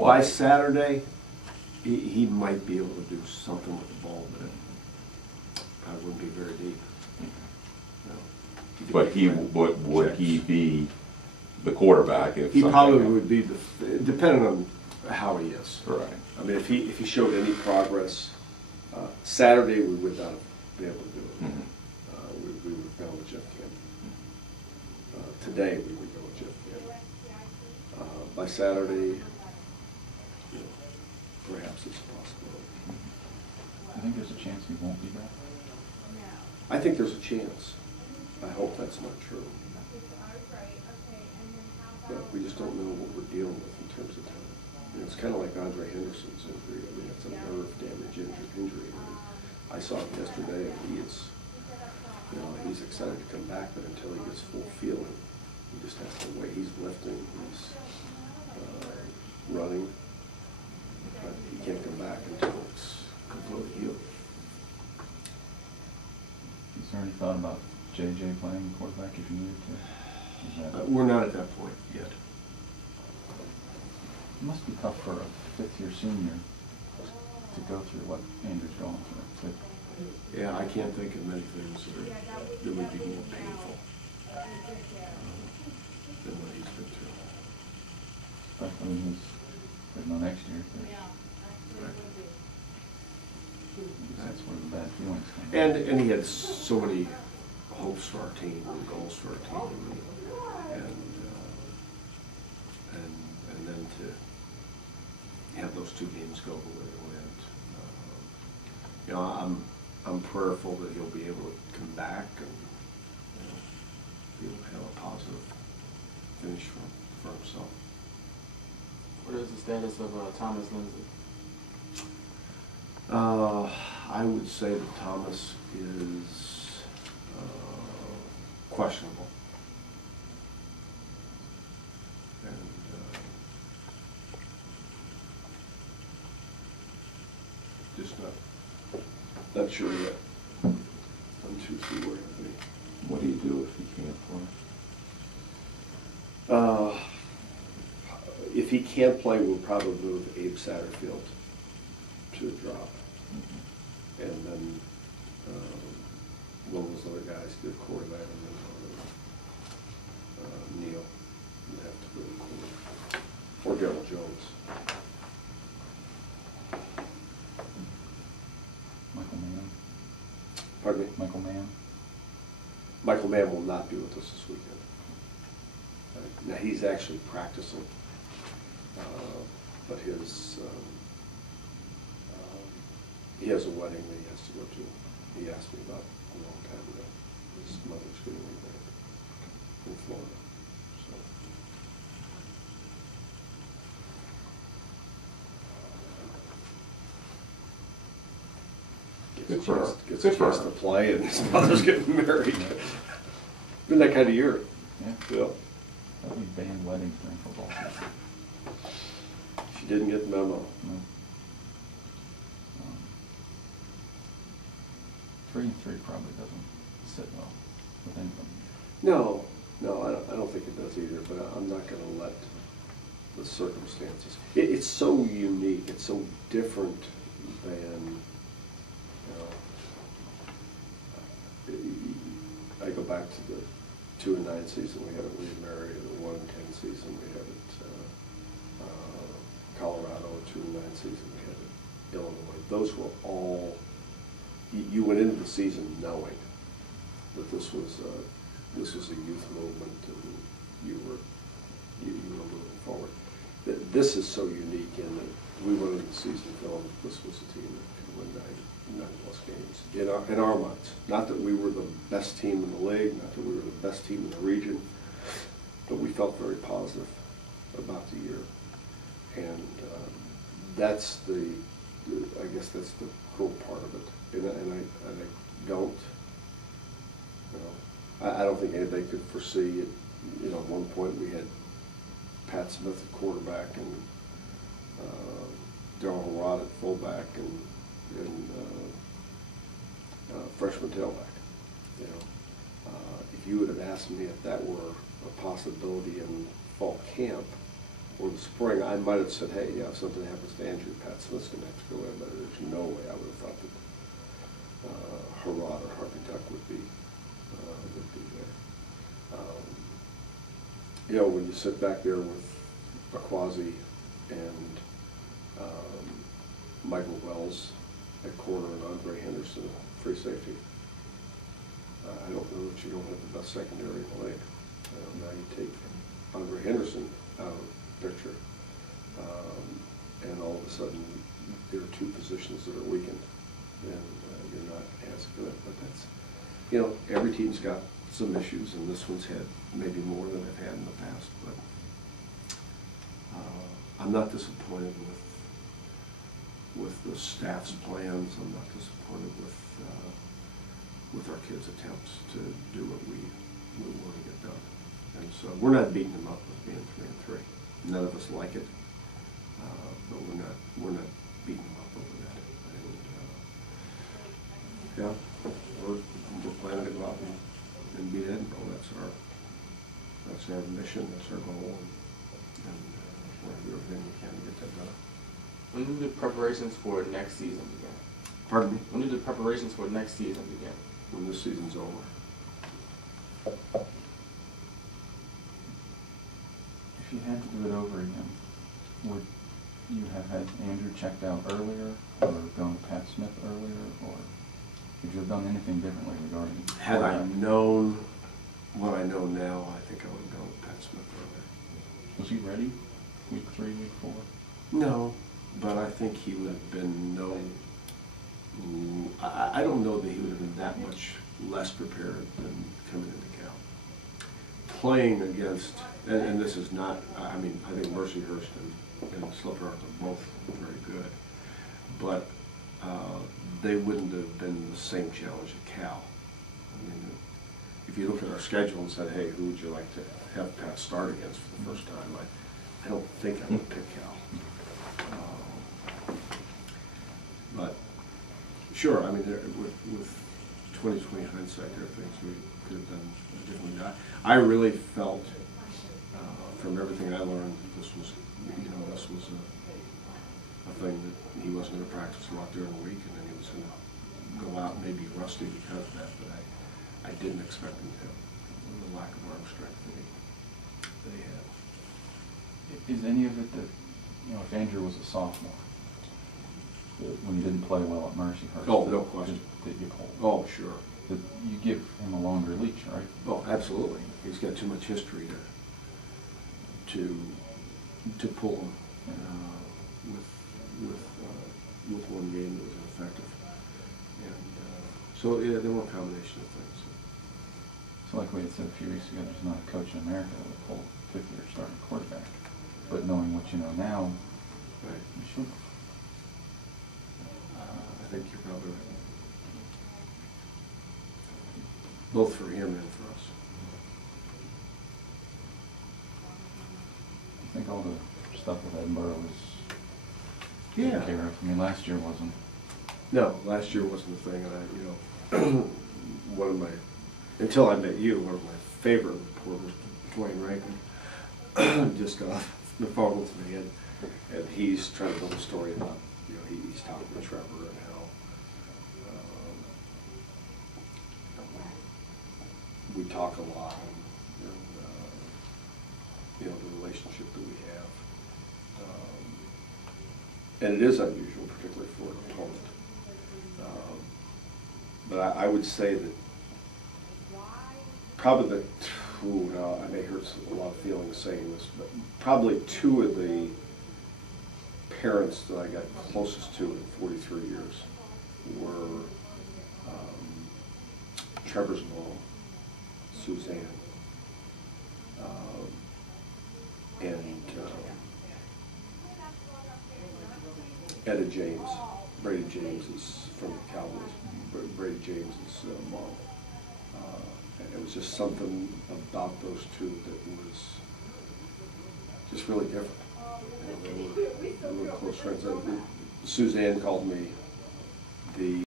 By Saturday, he might be able to do something with the ball, but it probably wouldn't be very deep. No. But would he be the quarterback if he something probably happened? would be depending on how he is. Right. I mean, if he showed any progress, Saturday we would not be able to do it. Mm-hmm. We would go with Jeff Camp. Today we would go with Jeff Camp. By Saturday, perhaps it's a possibility. I think there's a chance he won't be back. I think there's a chance. I hope that's not true. But we just don't know what we're dealing with in terms of time. It's kind of like Andre Henderson's injury. I mean, it's a nerve damage injury. I saw it yesterday, and he's excited to come back, but until he gets full feeling, he just has to wait. He's lifting, he's running, but he can't come back until it's completely healed. Is there any thought about JJ playing quarterback if you needed to? We're not at that point yet. It must be tough for a fifth-year senior to go through what Andrew's going through. Yeah, I can't think of many things that would be more painful than what he's been through. Especially when he's putting on next year. That's where the bad feelings come. And he had so many hopes for our team and goals for our team, and then to have those two games go the way they went. I'm prayerful that he'll be able to come back and be able to have a positive finish for himself. What is the status of Thomas Lindsay? I would say that Thomas is questionable. And just not sure yet. I'm too see where it'll be. What do you do if he can't play? If he can't play, we'll probably move Abe Satterfield to a drop. Mm-hmm. And then one of those other guys did quarterback, and then Neil would have to go to quarterback. Or Darryl Jones. Michael Mann. Pardon me? Michael Mann. Michael Mann will not be with us this weekend. Now he's actually practicing, but he has a wedding that he has to go to. He asked me about a long time ago. His mother's getting married in Florida. So gets a chance to play, and his mother's getting married. Been that kind of year. Yeah. That'd be banned weddings during football season. She didn't get the memo. No. 3-3 probably doesn't sit well with anybody. No, I don't think it does either, but I'm not going to let the circumstances. It's so unique, it's so different than, I go back to the 2-9 season we had at William Mary, and the 1-10 season we had at Colorado, 2-9 season we had at Illinois. Those were all, you went into the season knowing that this was a youth movement, and you were moving forward. This is so unique in that we went into the season feeling this was a team that could win 9+ games in our minds. Not that we were the best team in the league, not that we were the best team in the region, but we felt very positive about the year, and that's I guess that's the cool part of it. And I don't. I don't think anybody could foresee it. At one point we had Pat Smith at quarterback and Darryl Rod at fullback and freshman tailback. If you would have asked me if that were a possibility in fall camp, or the spring, I might have said, hey, yeah, if something happens to Andrew, Pat Smith's going to have to go in, but there's no way I would have thought that Harrod or Harvey Duck would be there. You know, when you sit back there with Aquasi and Michael Wells at corner and Andre Henderson at free safety, I don't know that you don't have the best secondary in the league. Now you take Andre Henderson out of the picture, and all of a sudden there are two positions that are weakened, and you're not as good. But that's, you know, every team's got some issues, and this one's had maybe more than they've had in the past. But I'm not disappointed with the staff's plans. I'm not disappointed with our kids' attempts to do what we want to get done. And so we're not beating them up with being 3-3. None of us like it, but we're not beating them up over that. And yeah, we're planning to go out and beat Edinburgh. That's our mission. That's our goal, and we're going to do everything we can to get that done. When do the preparations for next season begin? Pardon me? When do the preparations for next season begin? When this season's over. If you had to do it over again, would you have had Andrew checked out earlier, or gone to Pat Smith earlier, or would you have done anything differently regarding? Had I known what I know now, I think I would have gone with Pat Smith earlier. Was he ready? Week 3, week 4? No, but I think he would have been I don't know that he would have been that much less prepared than coming into Cal. Playing against, and this is not, I mean, I think Mercyhurst and Slipper are both very good, but they wouldn't have been the same challenge at Cal. I mean, if you look at our schedule and said, hey, who would you like to have Pat start against for the first time, I don't think I would pick Cal. But sure, I mean, with 20/20 hindsight, there are things we could have done differently. I really felt, from everything I learned, that this was a thing that he wasn't going to practice a lot during the week, and then he was going to go out maybe rusty because of that. But I didn't expect him to have the lack of arm strength that he had. Is any of it that, you know, if Andrew was a sophomore, when he didn't play well at Mercyhurst? Oh, no question. That you pulled? Oh, sure. That you give him a longer leash, right? Oh, absolutely. He's got too much history to pull him with one game that was ineffective. And so yeah, there were a combination of things. So like we had said a few weeks ago, there's not a coach in America that would pull a fifth-year starting quarterback. But knowing what you know now, Right. you should. I think you're probably right. Both for him and for us. I think all the stuff with Edinburgh was taken care of. I mean, last year wasn't. No, last year wasn't the thing, and one of my, until I met you, one of my favorite reporters, Dwayne Rankin, just got off the phone with me, and he's trying to tell a story about, you know, he's talking to Trevor and how we talk a lot, and you know, the relationship that we have, and it is unusual, particularly for an opponent. But I would say that probably I may hurt a lot of feelings saying this, but probably two of the parents that I got closest to in 43 years were Trevor's mom, Suzanne, and Etta James. Brady James is from the Cowboys. Brady James' mom. And it was just something about those two that was just really different. You know, they were close friends. Suzanne called me the